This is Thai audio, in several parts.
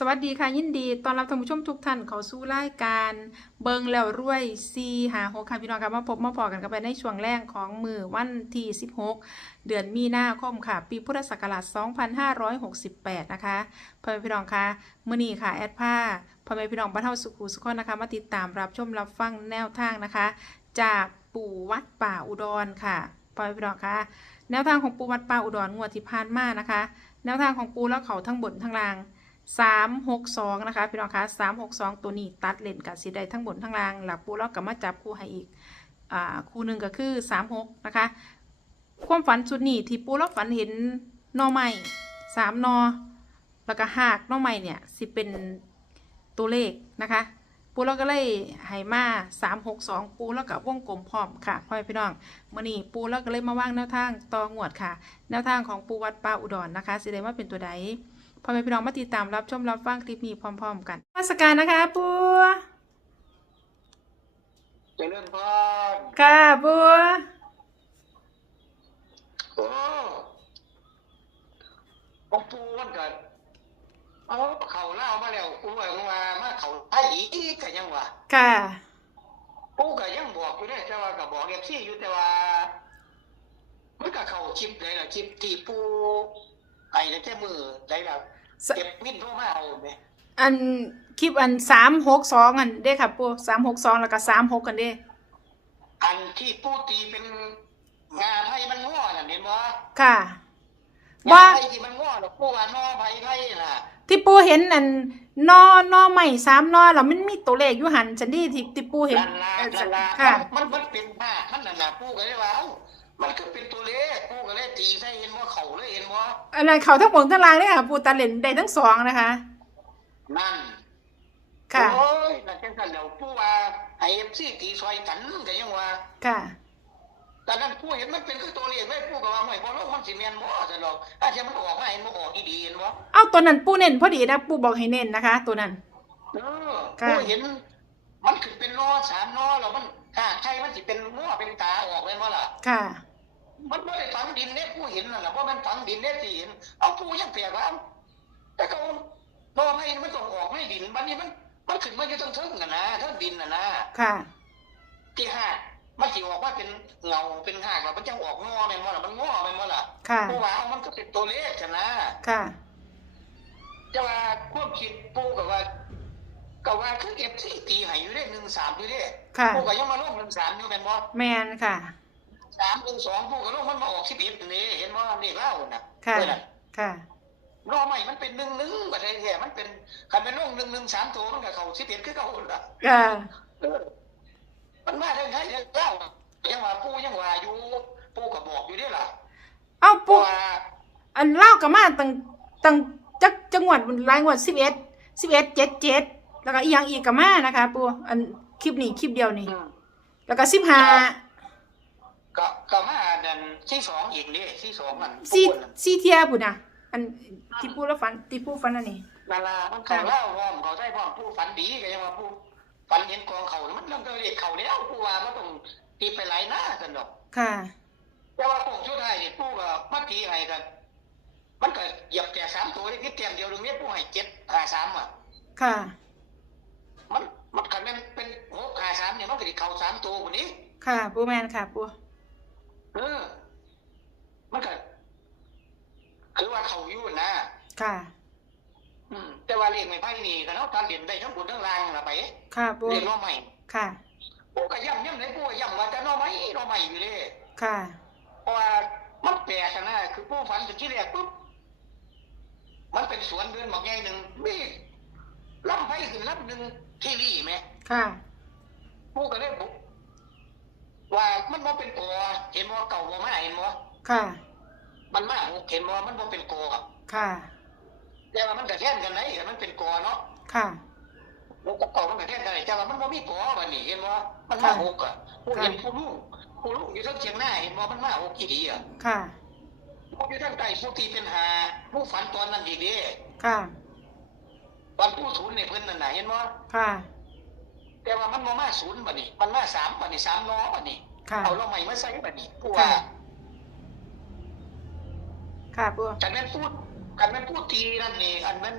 สวัสดีค่ะยินดีตอนรับท่านผู้ชมทุกท่านเข้าสู่รายการเบิงแล้วรวยซีหาหกค่ะพี่น้องค่ะมาพบมาพอกันกันไปในช่วงแรกของมือวันที่ 16 เดือนมีนาคมค่ะ ปีพุทธศักราช 2568 นะคะพ่อแม่พี่น้องค่ะมื้อนี้ค่ะแอดผ้าพ่อแม่พี่น้องบ้านเฮาสุขุสุขนนะคะ มาติดตามรับชมรับฟังแนวทางนะคะ จากปู่วัดป่าอุดรค่ะพ่อแม่พี่น้องค่ะแนวทางของปู่วัดป่าอุดรงวดที่ผ่านมานะคะ แนวทางของปูแล้วเขาทั้งบนทั้งล่าง สามหกสองนะคะพี่น้องคะสามหกสองตัวนี้ตัดเลนกับสีใดทั้งบนทั้งล่าง หลับปูแล้วก็มาจับคู่ให้อีกอ่าคู่หนึ่งก็คือสามหกนะคะ ความฝันชุดนี้ที่ปูแล้วฝันเห็นนอไม้สามนอแล้วก็หากนอไม้เนี่ยสิเป็นตัวเลขนะคะปูแล้วก็เลยให้มาสามหกสองปูแล้วกับวงกลมพร้อมค่ะพ่อพี่น้องมื่อนี้ปูแล้วก็เลยมาว่างแนวทางต่องวดค่ะ แนวทางของปูวัดป่าอุดรนะคะสิได้ว่าเป็นตัวใด พ่อแม่พี่น้องมาติดตามรับชมรับฟังคลิปนี้พร้อม ๆ กันมาสการนะคะปูเจริญพรค่ะปูโอ้ของปูมันก็เอาเขาเล่ามาแล้วปูว่ามามาเขาไอ้อีกก็ยังว่าค่ะปูก็ยังบอกอยู่เนี่ยแต่ว่าก็บอกเอฟซีอยู่แต่ว่ามันก็เข้าคลิปเลยล่ะคลิปที่ปูไอ้แต่มือได้ล่ะส เก็บมิ้นโทรมาเอาไหมอันคลิปอันสามหกสองอันเด้ค่ะปูสามหกสองแล้วก็สามหกกันเด้ อันที่ปูตีเป็นงาไทยมันง้อน่ะเห็นบ่ค่ะงาว่าไทยที่มันง้อน่ะปูว่านอไผไทยน่ะ ที่ปูเห็นอันนอนอใหม่สามนอแล้วมันมีตัวเลขอยู่หันฉันดีที่ที่ปูเห็นนั่นละเอ่อนั่นละค่ะ มันมันเป็นผ้ามันนั่นละปูก็เลยว่าเอ้า มันก็เป็นตัวเลขปูก็เลยตีใส่เห็นว่าเขาเลยเห็นว่าอันนั้นเขาทั้งบนทั้งล่างเนี่ยค่ะปูตัดเลนได้ทั้งสองนะคะ นั่นค่ะโอ้ยนั่นจังกันเดี๋ยวปูว่าไอเอฟซีตีซอยกันก็ยังว่าค่ะแต่นั้นปูเห็นมันเป็นคือตัวเลขเลยปูก็ว่าไม่พอแล้วมันสิแม่นบ่ซะดอกอาจจะมันออกมาเห็นบ่ออกดีๆเห็นบ่เอาตัวนั้นปูเน้นพอดีนะปูบอกให้เน้นนะคะ ตัวนั้นเออค่ะปูเห็น มันขึ้นเป็นนอสามนอแล้วมันถ้าใช่มันสิเป็นง้อเป็นตาออกเลยว่าล่ะค่ะ มันไม่ได้ฝังดินเนี่ยผู้เห็นนั่นแหละเพราะมันฝังดินเนี่ยสิเห็น เอาผู้ยังเปียกแล้วแต่ก็พอไม่มันต้องออกไม่ดินวันนี้มัน มันขึ้นมาอยู่ตั้งเทิงนะนะเทิงดินนะนะค่ะ ที่ห้ามันสิออกว่าเป็นเงาเป็นหากแล้วมันจะออกงอแม่นบ่ล่ะมันงอแม่นบ่ล่ะค่ะผู้ว่าเอามันก็เป็นตัวเลขกันนะค่ะจะว่าควบคิดปูกับว่าก็ว่าคือเก็บที่ตีให้อยู่ได้หนึ่งสามอยู่ได้ค่ะปูก็ยังมาลงหนึ่งสามอยู่แม่นบ่แมนค่ะ สามหนึ่งสองปูก็ลงมันมาออกสิบเอ็ดนี่เห็นบ่นี่เล่าน่ะค่ะเออนั่นค่ะรอใหม่มันเป็นหนึ่งหนึ่งบัดนี้แท้มันเป็นคันเป็นลงหนึ่งหนึ่งสามตัวมันก็เข้าสิบเอ็ดคือเก่าล่ะค่ะเออมันมาได้ไงเล่ายังว่าปูยังว่าอยู่ปูก็บอกอยู่เด้ล่ะเอาเพปูราะว่าอันเล่ากับมาตั้งตั้งจักจังหวัดรายงวดสิบเอ็ดสิบเอ็ดเจ็ดเจ็ดแล้วก็อีกอย่างอีกกับมานะคะปูอันคลิปนี้คลิปเดียวนี่อืมแล้วก็สิบห้า ก็ก็มาดันที่สองอีกนี่ที่สองมันซีปูน่ะซีเทียบุนะอันที่ปูแล้วฟันที่ปูฟันอันนี้นาลามันเขาเล่าพร้อมเขาได้พร้อมผู้ฝันดีก็ยังว่าผู้ฝันเห็นกองเขามันเริ่มตัวเรียกเขาแล้วผู้ว่ามันต้องตีไปหลายหน้าสนดอกค่ะ แต่ว่าพวกชุดไทยนี่ผู้ก็มาตีให้กันมันก็เหยียบแต่สามตัวนี่เตรียมเดียวตรงนี้ผู้ให้เจ็ดหาสามอะ ค่ะ มันมันคันเป็นเป็นหกหาสามเนี่ยมันก็สิเข้าสามตัวคนนี้ ค่ะปูแมนค่ะปู เออ มันก็คือว่าเขาอยู่นะค่ะ อืม แต่ว่าเลขไม่ไพ่นี่ก็เนาะการเด่นได้ทั้งบนทั้งล่างละไปค่ะปูเลขน้อใหม่ค่ะผู้ก็ย่ำย่ำเลยผู้ก็ย่ำว่าจะน้อใหม่น้อใหม่อยู่เลยค่ะเพราะว่ามันแปลกอะนะคือผู้ฝันเป็นที่แรกปุ๊บมันเป็นสวนเดินบอกไงหนึ่งมีลำไผ่ขึ้นลำหนึ่งที่รี่ไหมค่ะผู้ก็เลยบุก ว่ามันบ่เป็นกอเห็นว่าเก่าบ่มาเห็นว่าค่ะ มันมาหกเห็นว่ามันบ่เป็นกอค่ะแต่ว่ามันกระแท่นกันไหนเห็นมันเป็นกอเนาะค่ะหกกับเก่ามันกระแท่นกันไหนแต่ว่ามันบ่มีกอวันนี้เห็นว่ามันมาหกอะผู้เห็นผู้ลูกผู้ลูกอยู่ทั้งเชียงหน้าเห็นว่ามันมาหกกี่ดีอะค่ะผู้อยู่ทั้งใต้ผู้ตีเป็นหาผู้ฝันตอนนั้นดีเด้ค่ะตอนผู้ศูนย์เนี่ยเพิ่นนั่นน่ะเห็นว่าค่ะ แต่ว่ามันบ่มาศูนย์บัดนี้ มันมาสามบัดนี้สามล้อบัดนี้ค่ะเอาเราใหม่มาใส่บัดนี้ผู้ว่าค่ะปูกันแม่นพูดกันแม่นพูดทีนั่นนี่อันนั้น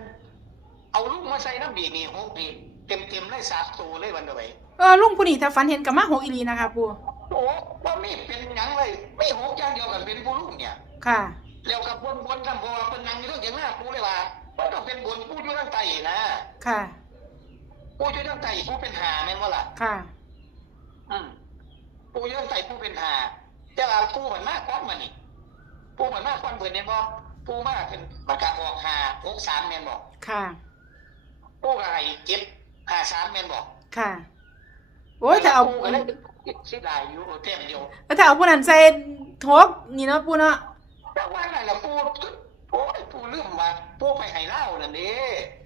เอาลูกมาใส่น้ำดีนี่หกนี่เต็มเต็มๆเลยสามตัวเลยวันเดียวไปเออลุงผู้นี้ถ้าฝันเห็นกับมาหกอีหลีนะคะปูโอ้ว่ามีเป็นหยังเลย ไม่หกอย่างเดียวกันเป็นผู้ลูกเนี่ย ค่ะแล้วกับบนบนทำพอเป็นนางอยู่เรื่องอย่างหน้าปูเลยว่ามันต้องเป็นบนปูอยู่ทางใต้นะค่ะ ปูอยู่ทางใต้ปูเป็นหาแม่นว่าล่ะค่ะ อืมปูอยู่ทางใต้ปูเป็นหาแต่ว่าปูเหมือนมากกว่ามันนี่ปูเหมือนมากกว่าเบิดเนี่ยบอกปูมากเป็นมันกะออกหาหกสามแม่นบอกค่ะปูกะไห้เจ็ดหาสามแม่นบอกค่ะ โอ้ยถ้าเอาปูก็เลยเสียดายอยู่เต็มเดียวถ้าเอาผู้นั้นใส่ทกนี่เนาะปูเนาะแต่ว่านั่นแหละปูโอ้ยปูลืมมาปูไปให้เล่านั่นเด้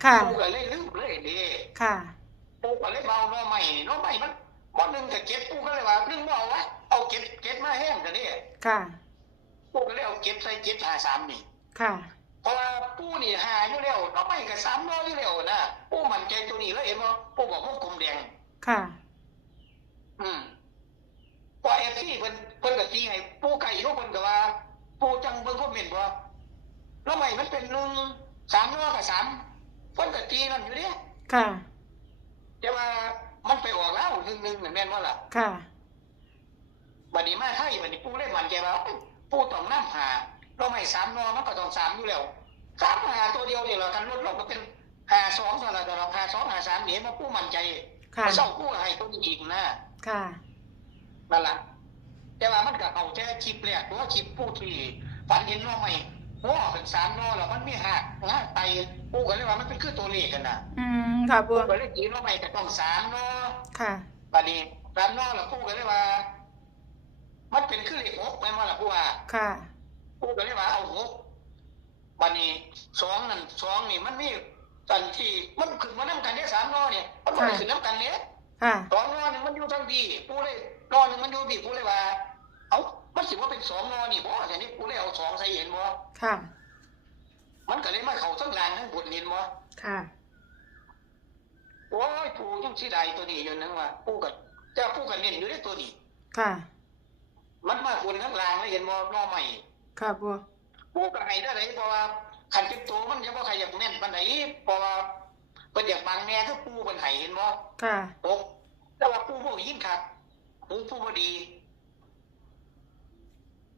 ค่ะปูก็เลยลืมเลยเด้ค่ะ ปูก็เลยเมาหน้อใหม่หน้อใหม่มันวันหนึ่งกับเก็บปูก็เลยว่านึ่งบ่เอาวะเอาเก็บเก็บมาแห้งกันนี่ค่ะปูก็เลยเอาเก็บใส่เก็บหาสามนี่ค่ะเพราะว่าปูนี่หาอยู่แล้วหน้อใหม่กับสามหน้ออยู่แล้วนะปูมันใจตัวนี้แล้วเห็นบ่ปูบอกว่ากลมแดงค่ะ อืมพอเอฟซีเพิ่นเพิ่นก็ตีให้ปูไก่ลูกเพิ่นก็ว่า ปูจังเบิ่งคอมเมนต์บ่หน้อใหม่มันเป็นหนึ่งสามหน้อกับสามเพิ่นก็ตีนั่นอยู่เด้ค่ะ แต่ว่ามันไปออกแล้วหนึ่งหนึ่งแม่นว่าล่ะค่ะบัดนี้มาไทยบัดนี้ปูได้มันใจว่าเอ้ยปูต้องน้ำหาเราไม่สามนอมันก็ต้องสามอยู่แล้วสามหาตัวเดียวเนี่ยเรากันลดลงก็เป็นหาสองเท่าไหร่แต่เราหาสองหาสามเนี่ยมาปูมั่นใจค่ะมาเศร้าปูให้ตัวนี้อีกนะค่ะนั่นแหละแต่ว่ามันก็เอาแค่คลิปแรกหรือว่าคลิปปูที่ฝันเห็นว่าไม่ หัวเป็นสามนอแล้วมันมีหักนะไตปูก็เลยว่ามันเป็นคือตัวเลขกันนะอืมค่ะปูปูก็เลยกินว่าไม่ก็ต้องสามนอค่ะบัดนี้สามนอแล้วปูก็เลยว่า มันเป็นคือเลขหกไหมนว่าล่ะปูว่าค่ะกูก็เลยว่าเอาหกวันนี้สองนั่นสองนี่มันมีตันที่มันขึ้นมาน้ำกันเนี่ยสามนอเนี่ยมันไม่ได้ขึ้นน้ำกันเนี่ยค่ะสองนอนี่มันอยู่ทั้งบีกูเลยนอหนึงมันอยู่บีกูเลยว่า เอ้า มันสิว่าเป็นสองนอนี่บ่แต่นี่กูเลยเอาสองใส่เห็นบ่ค่ะ มันก็เลยมาเข้าทั้งล่างทั้งบนเห็นบ่ค่ะโอ้ยปูยังสิได้ตัวนี้อยู่นั่นว่าปูก็เจ้าปูก็เน้นอยู่ในตัวนี้ค่ะ มันมาคนทั้งล่างแล้วเห็นบ่นอใหม่ค่ะปูปูก็ให้ได้เลยเพราะว่าขันเป็นตัวมันจะว่าใครอยากแม่นปานไหนเพราะว่าเป็นอยากบางแน่คือปูเป็นไห้เห็นบ่ค่ะโอ้แต่ว่าปูพวกยิ่งคักหูปูบ่ดี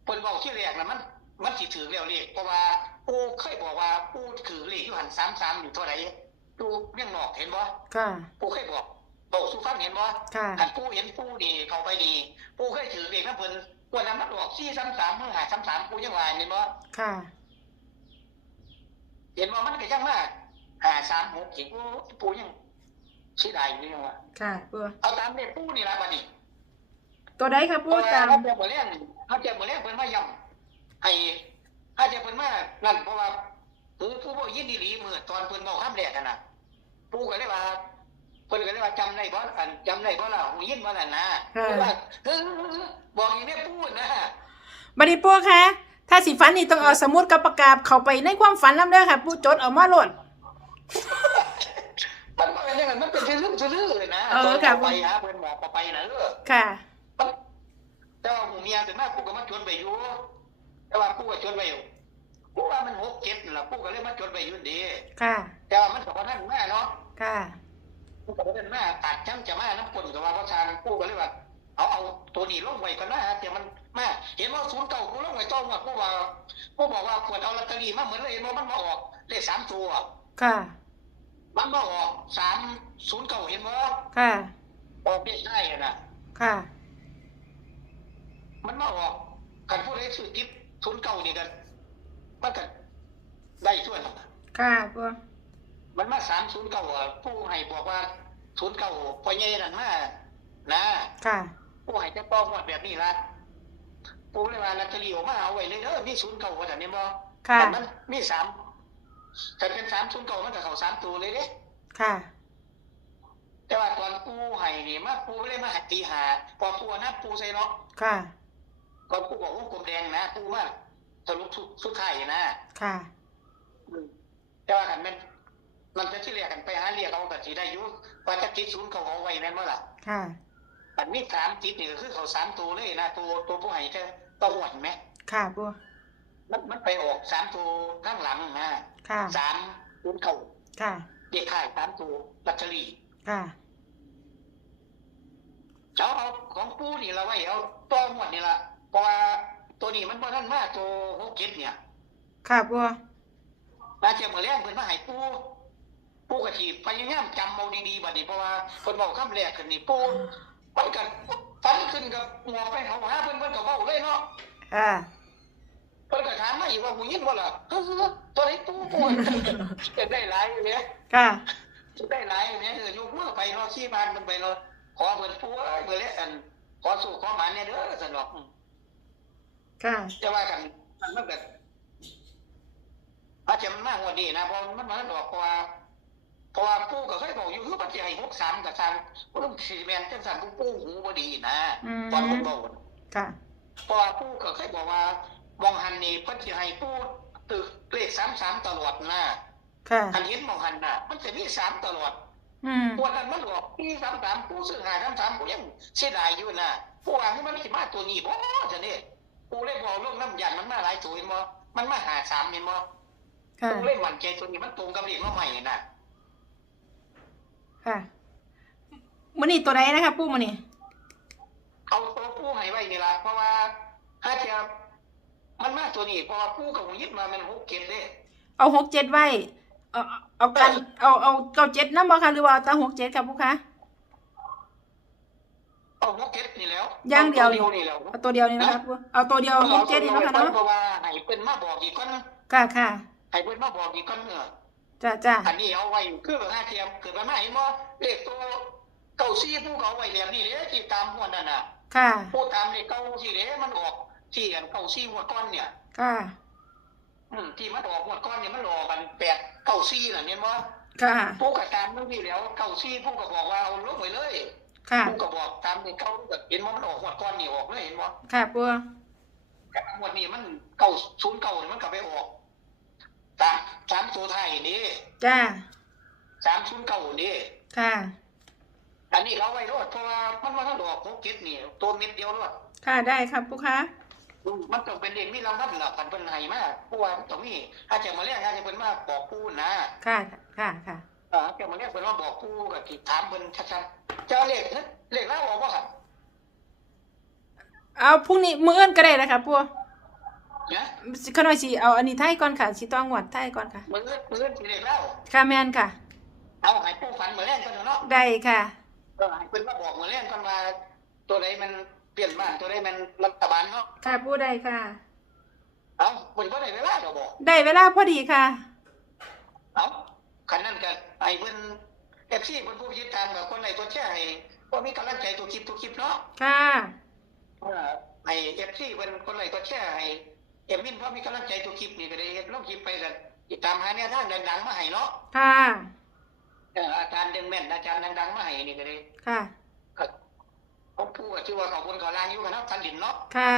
เพิ่นบอกที่แรกน่ะมัน มันสิถือแล้วเลขเพราะว่าปูเคยบอกว่าปูถือเลขอยู่หัน33อยู่เท่าไหร่ดูเรื่องนอกเห็นบ่ค่ะ ปูเคยบอกบอกสู่ฟังเห็นบ่ค่ะคันปูเห็นปูนี่เข้าไปดี ปูเคยถือเลขนำเพิ่นวันนั้นมันออก433เมื่อหา33ปูยังว่าเห็นบ่ค่ะ เห็นว่ามันก็ยังมากหาสามหกอีกปูปูยังเสียดายอยู่ยังวะค่ะปูเอาตามเด็กปูนี่ละบัดนี้ตัวใดค่ะปูตามเขาเจ็บมาเลี้ยง เขาเจ็บมาเลี้ยงเพิ่นมาย่ำให้ให้เจ็บเพิ่นมานั่นเพราะว่าปูปูบ่ยินดีๆมือตอนเพิ่นบอกคำแรกกันน่ะปูก็เลยว่าเพิ่นก็เลยว่าจำได้บ่อันจำได้บ่ล่ะหูยินบ่ล่ะนะเพิ่นว่าเออบอกอย่างนี้ปูนะบัดนี้ปูคะถ้าสิฝันนี่ต้องเอาสมุดกับปากกาเข้าไปในความฝันนำเด้อค่ะปูจดเอามาโลดมันบ่เป็นอย่างนั้นมันเป็นซื่อๆซื่อๆเลยนะเออค่ะตนไปหาเพิ่นบอกไปน่ะเด้อค่ะ แต่ว่าหมูเมียถึงแม้กูก็มาจดไปอยู่ แต่ว่ากูก็จดไปอยู่กูว่ามันหกเจ็ดนั่นล่ะกูก็เลยมาจดไปอยู่ดีค่ะ แต่ว่ามันก็บ่ทันแม่เนาะค่ะกูก็บ่ทันแม่ตัดจังจะมาน้ำปนก็ว่าเพราะทางกูก็เลยว่า เอาเอาตัวนี้ลงไว้ก่อนนะเดี๋ยวมันมาเห็นว่าศูนย์เก่ากูลงไว้ต้องว่ากูว่ากูบอกว่าควรเอาลอตเตอรี่มาเหมือนเลยเห็นว่ามันมาออกเลขสามตัวค่ะ มันมาออกสามศูนย์เก่าเห็นว่าค่ะออกเลขได้อะนะค่ะ มันมาออกกันพูดให้สื่อทิพศูนย์เก่านี่กันมันก็ได้ส่วนค่ะปูมันมาสามศูนย์เก่าอะผู้ให้บอกว่าศูนย์เก่าพอใหญ่นั่นมานะค่ะผู้ให้จะป้องหมดแบบนี้ละผู้เลยว่าลอตเตอรี่ออกมาเอาไว้เลยเด้อมีศูนย์เก่าว่าแต่นี่บ่ค่ะแต่มันมีสามแต่เป็นสามศูนย์เก่ามันก็เข้าสามตัวเลยเด้ค่ะ แต่ว่าตอนปูให้นี่มาปูไม่ได้มาหัดตีหาพอปูนะปูใส่เนาะค่ะ ก่อนปูบอกว่ากลมแดงนะปูมาทะลุสุดสุดท้ายนะค่ะแต่ว่ากันมันมันจะที่เรียกกันไปหาเรียกเอากันสีได้อยุว่าจะติดศูนย์เขาเอาไว้นั่นเมื่อล่ะค่ะอันนี้สามติดนี่ก็คือเขาสามตัวเลยนะตัวตัวผู้ให้จะต้องหวดไหมค่ะปูมันมันไปออกสามตัวข้างหลังนะค่ะสามศูนย์เขาค่ะ เด็กขายตามตัวลัตเตอรี่ค่ะเอาเอาของปูนี่ละไว้เอาตัวหมดนี่ละเพ ราะว่าตัวนี้มันบ่ทันมาตัวหกเจ็ดเนี่ยค่ะปูอาเจียมือแรงเพิ่นมาให้ปูปูกะทีพยายามจำเอาดีๆบัดนี้เพราะว่าเพิ่นบอกคำแรกขึ้นนี่ปูมันก็ฟันขึ้นกับหัวไปเขาหาเพิ่นเพิ่นก็เว้าเลยเนาะอ่าเพิ่นก็ถามมาอีกว่าหูยินบ่ล่ะเฮ้อตัวไหนปูปูจะได้หลายอยู่เนี่ยค่ะจะได้หลายอยู่เนี่ยเออยกมือไปเนาะขี้บานมันไปเนาะขอเพิ่นปูเอ้ยเมื่อแลอันขอสู่ขอหมานเนี่ยเด้อซั่นดอก ค่ะจะว่ากันมันมันแบบอาจจะมันมากกว่านี้นะเพราะมันมันดอกเพราะว่าเพราะว่าปู่ก็เคยบอกอยู่คือปัจจัยหกสามกับทางมันต้องสีแมนจังสันปู่ปู่หูบ่ดีนะอืมตอนผมบอกค่ะเพราะว่าปู่ก็เคยบอกว่ามองหันนี่เพิ่นสิให้ปู่ตึกเลขสามสามตลอดนะค่ะหันเห็นมองหันน่ะ มันจะมีสามตลอดอืมวันนั้นมันบอกปีสามสามปู่ซื้อหาสามสามปู่ยังเสียดายอยู่นะปู่ว่าคือมันสิมาตัวนี้บ่จะนี่ ปู่เลยบอกลงน้ำยันมันมาหลายตัวเห็นบ่มันมาหาสามเห็นบ่ค่ะปู่เลยมั่นใจตัวนี้มันตรงกับเลขมาใหม่น่ะค่ะมันนี่ตัวไหนนะคะปูมันนี่เอาตัวปู่ให้ไว้นี่ล่ะเพราะว่าถ้าจะมันมาตัวนี้เพราะว่าปู่กับหงยึดมามันหกเก็บเด้เอาหกเจ็ดไว้ เอาเอาเอากันเอาเอาเก้าเจ็ดน้ำบ่คะหรือว่าเอาแตาหกเจ็ดค่ะปูคะ เอาหกเก็บนี่แล้วอย่างเดียวอาตัวนี่แล้วเอาตัวเดียวนี่นะคะปูเอาตัวเดียวหกเจ็ดนี่เนาะคะเนาะเพราะว่าให้เพิ่นมาบอกอีกคนค่ะค่ะให้เพิ่นมาบอกอีกคนเออจ้าจ้าอันนี้เอาไว้คือห้าเทียมเกิดมาใหม่บ่เลขตัวเก้าซี่ผู้เขาไว้แบบนี้เด้ที่ตามหัวนั่นน่ะ ค่ะผู้ตามเลขเก้าซี่เด้มันออกที่อันเก้าซี่หัวก้อนเนี่ย ค่ะอืมที่มันออกหัวก้อนเนี่ยมันออกกันแปดเก้าซี่น่ะเนี่ยบ่ค่ะผู้ก็ตามเรื่องนี้แล้วเก้าซี่ผู้ก็บอกว่าเอาลงไว้เลย ค่ะผู้ก็บอกตามเลขเก้าก็เห็นว่ามันออกหัวก้อนนี่ออกเลยเห็นบ่ค่ะปูแต่หัวนี้มันเก้าศูนย์เก้านี่มันก็ไปออกสามสามตัวไทายนี่จ้าสามศูนย์เก้านี่ค่ะ อันนี้เราไว้รอดเพราะว่ามันว่าถ้าดอกหกเก็ดนี่ตัวเม็ดเดียวรอดค่ะได้ครับปูคะอืมมันต้องเป็นเด็กมีรางวัลหลักพันเป็นไห้มากเพราะว่ามันต้องมีอาจจะมาเรียกอาจจะเป็นมาบอกผู้นะ ค่ะ ค่ะ ค่ะอาจจะมาเรียกเป็นว่าบอกผู้กับที่ถามเป็นชัดๆเจ้าเลขเฮ้ยเลขเล่าออกป่ะครับเอาพรุ่งนี้มื้ออื่นก็ได้นะคะปูเนี่ยขน่อยสิเอาอันนี้ไทยก่อนค่ะสิต้องหวัดไทยก่อนค่ะ มือเอื้อนมือเอื้อนเลขเล่าค่ะแมนค่ะ เอาให้ผู้ฝันเหมือนแรกกันเนาะได้ค่ะ เออให้เป็นมาบอกเหมือนแรกกันว่าตัวใดมันเปลี่ยนบ้านตัวใดมันรัฐบาลเนาะค่ะปูได้ค่ะ เอาเป็นว่าใดเวลาเราบอกได้เวลาพอดีค่ะ เอาขันนั่นกันไอ้เพิ่น เอฟซีเพิ่นผู้ยึดตามกับคนไหนตัวแช่ให้ว่ามีกำลังใจตัวคลิปตัวคลิปเนาะค่ะไอ้เอฟซีเพิ่นคนไหนตัวแช่ให้เอ็มมินเพราะมีกำลังใจตัวคลิปนี่ก็ได้เฮ็ดลงคลิปไปกันติดตามหาแนวทางดังๆมาให้เนาะค่ะเอออาจารย์เดนแม่นอาจารย์ดังๆมาให้นี่ก็ได้ค่ะก็ผมพูดก็ชื่อว่าเขาคนเขาลางอยู่กันเนาะทันดินเนาะค่ะ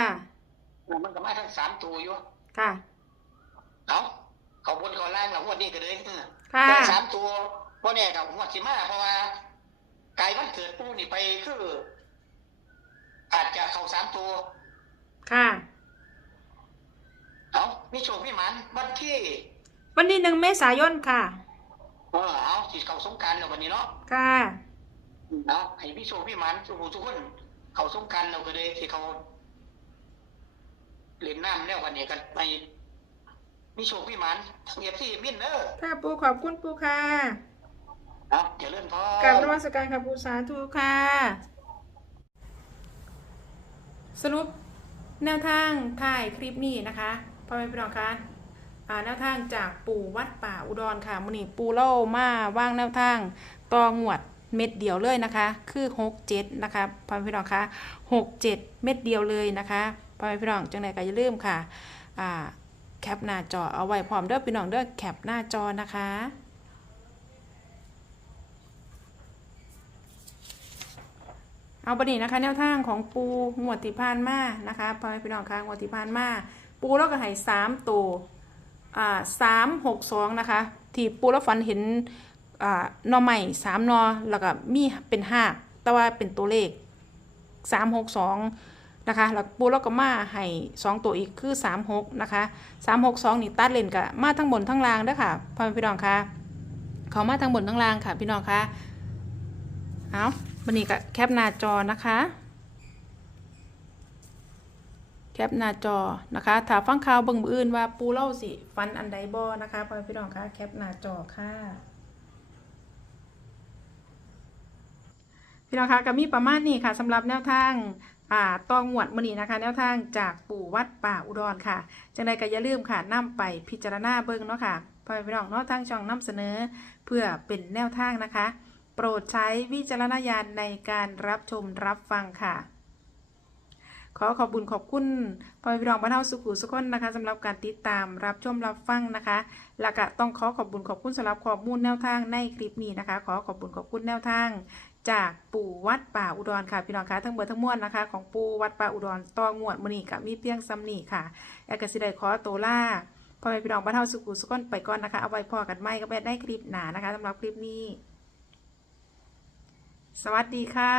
มันก็มาทั้งสามตัวอยู่ค่ะเอาเขาบนเขาล่างแล้วงวดนี้ก็เลยเออค่ะแต่สามตัว เพราะเนี่ยกับงวดสิมาเพราะว่าไก่วันเกิดปู่นี่ไปคือ อาจจะเข้าสามตัว ค่ะ เอามีโชคมีหมันวันที่ วันที่หนึ่งเมษายนค่ะ เออเอาสิเข้าสงกรารแล้ววันนี้เนาะค่ะ เอาให้มีโชคมีหมันทุกผู้ทุกคน เข้าสงกรารเราก็เลยที่เขาเล่นน้ำแล้ววันนี้กันไปมีโชคมีหมันเงียบที่มินเนอร์ ค่ะปูขอบคุณปูค่ะ เอาเดี๋ยวเลื่อนพอกราบนมัสการค่ะปูสาธุค่ะ สรุปแนวทางถ่ายคลิปนี้นะคะพ่อแม่พี่น้องคะอ่าแนวทางจากปู่วัดป่าอุดรค่ะมุนีปูเล่ามาว่างแนวทางตองวดเม็ดเดียวเลยนะคะ คือหกเจ็ดนะคะพ่อแม่พี่น้องคะหกเจ็ดเม็ดเดียวเลยนะคะพ่อแม่พี่น้องจังไหนก็อย่าลืมค่ะแคปหน้าจอเอาไว้พร้อมเด้อพี่น้องเด้อแคปหน้าจอนะคะ เอาประเด็นนะคะ แนวทางของปูงวดที่ผ่านมานะคะพ่อแม่พี่น้องคะงวดที่ผ่านมาปูแล้วก็ให้สามตัวอ่าสามหกสองนะคะที่ปูแล้วฝันเห็นอ่านอใหม่สามนอแล้วก็มีเป็นห้าแต่ว่าเป็นตัวเลขสามหกสองนะคะแล้วปูแล้วก็มาให้สองตัวอีกคือสามหกนะคะสามหกสองนี่ตัดเลนกับมาทั้งบนทั้งล่างด้วยค่ะพ่อแม่พี่น้องคะขเขามาทางบนทั้งล่างค่ะพี่น้องคะเอา วันนี้ก็แคปหน้าจอนะคะ แคปหน้าจอนะคะถ้าฟังข่าวเบิ่งอื่นว่าปูเล่าสิฟันอันใดบ่นะคะพ่อพี่น้องคะแคปหน้าจอค่ะพี่น้องคะก็มีประมาณนี้ค่ะสำหรับแนวทางอ่าตองหวดมือนี้นะคะ แนวทางจากปู่วัดป่าอุดรค่ะจังใดก็อย่าลืมค่ะนำไปพิจารณาเบิ่งเนาะค่ะพ่อพี่น้องเนาะทางช่องนำเสนอ เพื่อเป็นแนวทางนะคะ โปรดใช้วิจารณญาณในการรับชมรับฟังค่ะ ขอขอบคุญขอบคุณพ่อพี่น้องบ้านเฮาสุขุสุขคนนะคะสำหรับการติดตามรับชมรับฟังนะคะแล้วก็ต้องขอขอบคุญขอบคุณสำหรับข้อมูลแนวทางในคลิปนี้นะคะ ขอขอบคุญขอบคุณแนวทางจากปู่วัดป่าอุดรค่ะพี่น้องคะทั้งเบอร์ทั้งมวลนะคะ ของปู่วัดป่าอุดรตองวดมณีกับมีเพียงซัมนี่ค่ะแอกสิได้ขอโตวล่าพ่อแม่พี่น้องบ้านเฮาสุขุสุขคนไปก่อนนะคะเอาไว้พอกันไม่ก็ไปได้คลิปหนานะคะสำหรับคลิปนี้ สวัสดีค่ะ